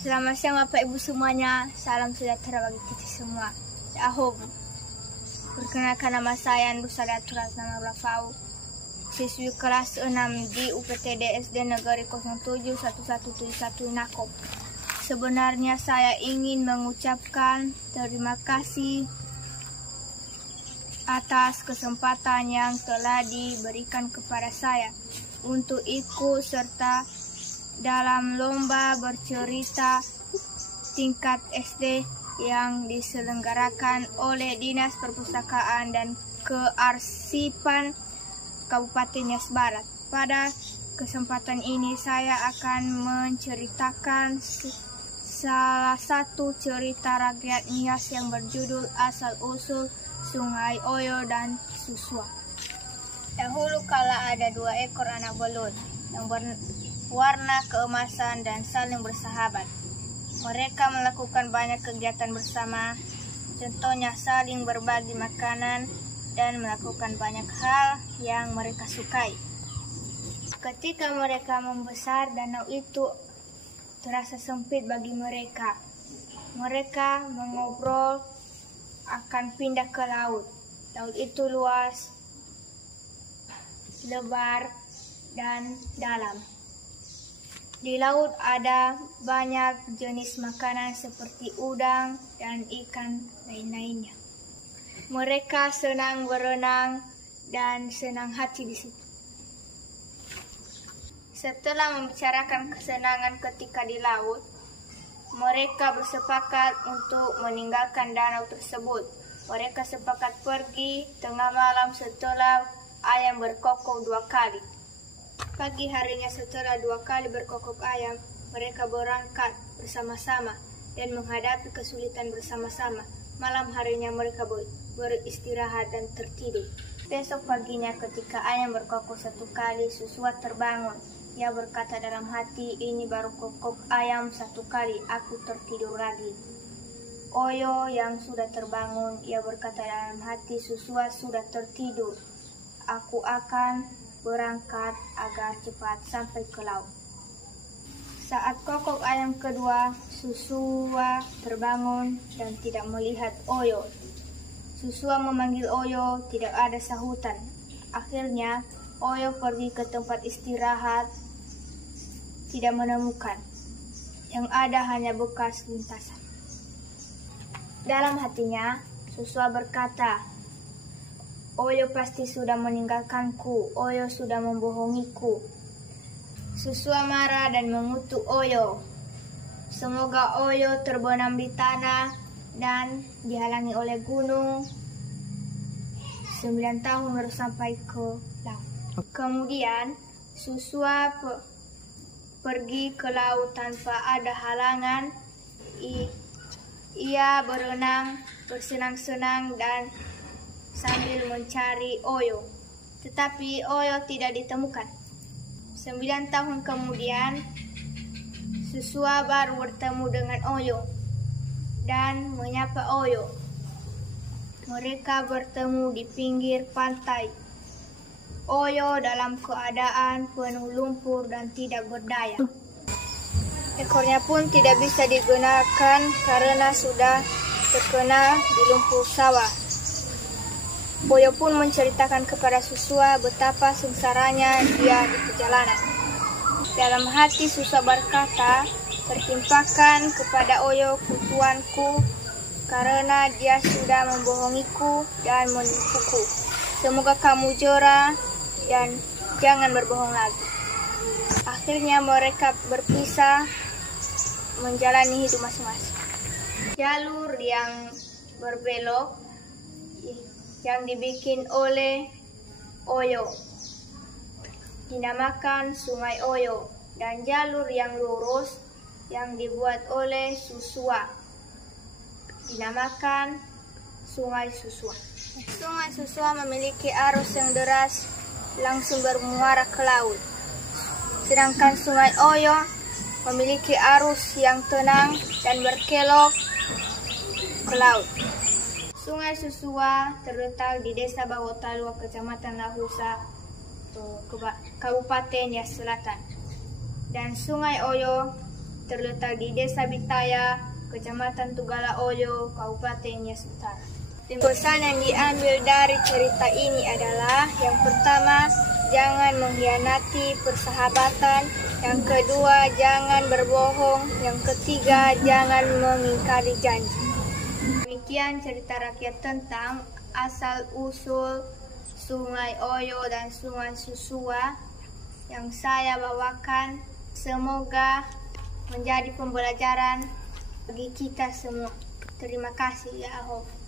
Selamat siang Bapak Ibu semuanya, salam sejahtera bagi kita semua. Ahom. Perkenalkan nama saya Nur Saliatur Asnama Brafau, siswi kelas 6 di UPTD SD Negeri 071171 Nakop. Sebenarnya saya ingin mengucapkan terima kasih atas kesempatan yang telah diberikan kepada saya untuk ikut serta dalam lomba bercerita tingkat SD yang diselenggarakan oleh Dinas Perpustakaan dan Kearsipan Kabupaten Nias Barat. Pada kesempatan ini saya akan menceritakan salah satu cerita rakyat Nias yang berjudul Asal-Usul Sungai Oyo dan Susua. Dahulu kala ada 2 ekor anak belut yang warna keemasan dan saling bersahabat. Mereka melakukan banyak kegiatan bersama, contohnya saling berbagi makanan dan melakukan banyak hal yang mereka sukai. Ketika mereka membesar, danau itu terasa sempit bagi mereka. Mereka mengobrol akan pindah ke laut. Laut itu luas, lebar, dan dalam. Di laut ada banyak jenis makanan seperti udang dan ikan lain-lainnya. Mereka senang berenang dan senang hati di situ. Setelah membicarakan kesenangan ketika di laut, mereka bersepakat untuk meninggalkan danau tersebut. Mereka sepakat pergi tengah malam setelah ayam berkokok 2 kali. Pagi harinya setelah 2 kali berkokok ayam, mereka berangkat bersama-sama dan menghadapi kesulitan bersama-sama. Malam harinya mereka beristirahat dan tertidur. Besok paginya ketika ayam berkokok 1 kali, Susua terbangun. Ia berkata dalam hati, ini baru kokok ayam 1 kali, aku tertidur lagi. Oyo yang sudah terbangun, ia berkata dalam hati, Susua sudah tertidur. Aku akan berangkat agar cepat sampai ke laut. Saat kokok ayam kedua, Susua terbangun dan tidak melihat Oyo. Susua memanggil Oyo, tidak ada sahutan. Akhirnya, Oyo pergi ke tempat istirahat, tidak menemukan. Yang ada hanya bekas lintasan. Dalam hatinya, Susua berkata, Oyo pasti sudah meninggalkanku, Oyo sudah membohongiku. Susua marah dan mengutuk Oyo. Semoga Oyo terbenam di tanah dan dihalangi oleh gunung. 9 tahun baru sampai ke laut. Kemudian Susua pergi ke laut tanpa ada halangan. Ia berenang, bersenang-senang dan sambil mencari Oyo. Tetapi Oyo tidak ditemukan. 9 tahun kemudian, Susua baru bertemu dengan Oyo dan menyapa Oyo. Mereka bertemu di pinggir pantai. Oyo dalam keadaan penuh lumpur dan tidak berdaya. Ekornya pun tidak bisa digunakan karena sudah terkena di lumpur sawah. Oyo pun menceritakan kepada Susua betapa sengsaranya dia di perjalanan. Dalam hati Susua berkata, tertimpakan kepada Oyo kutuanku karena dia sudah membohongiku dan menipuku. Semoga kamu jera dan jangan berbohong lagi. Akhirnya mereka berpisah menjalani hidup masing-masing. Jalur yang berbelok yang dibikin oleh Oyo dinamakan Sungai Oyo, dan jalur yang lurus yang dibuat oleh Susua dinamakan Sungai Susua. Sungai Susua memiliki arus yang deras langsung bermuara ke laut, sedangkan Sungai Oyo memiliki arus yang tenang dan berkelok ke laut. Sungai Susua terletak di Desa Bawotalua, Kecamatan Lahusa, Kabupaten Nias Selatan. Dan Sungai Oyo terletak di Desa Bitaya, Kecamatan Tugalaoyo, Kabupaten Nias Utara. Pesan yang diambil dari cerita ini adalah yang pertama, jangan mengkhianati persahabatan. Yang kedua, jangan berbohong. Yang ketiga, jangan mengingkari janji. Demikian cerita rakyat tentang asal-usul Sungai Oyo dan Sungai Susua yang saya bawakan. Semoga menjadi pembelajaran bagi kita semua. Terima kasih ya Allah.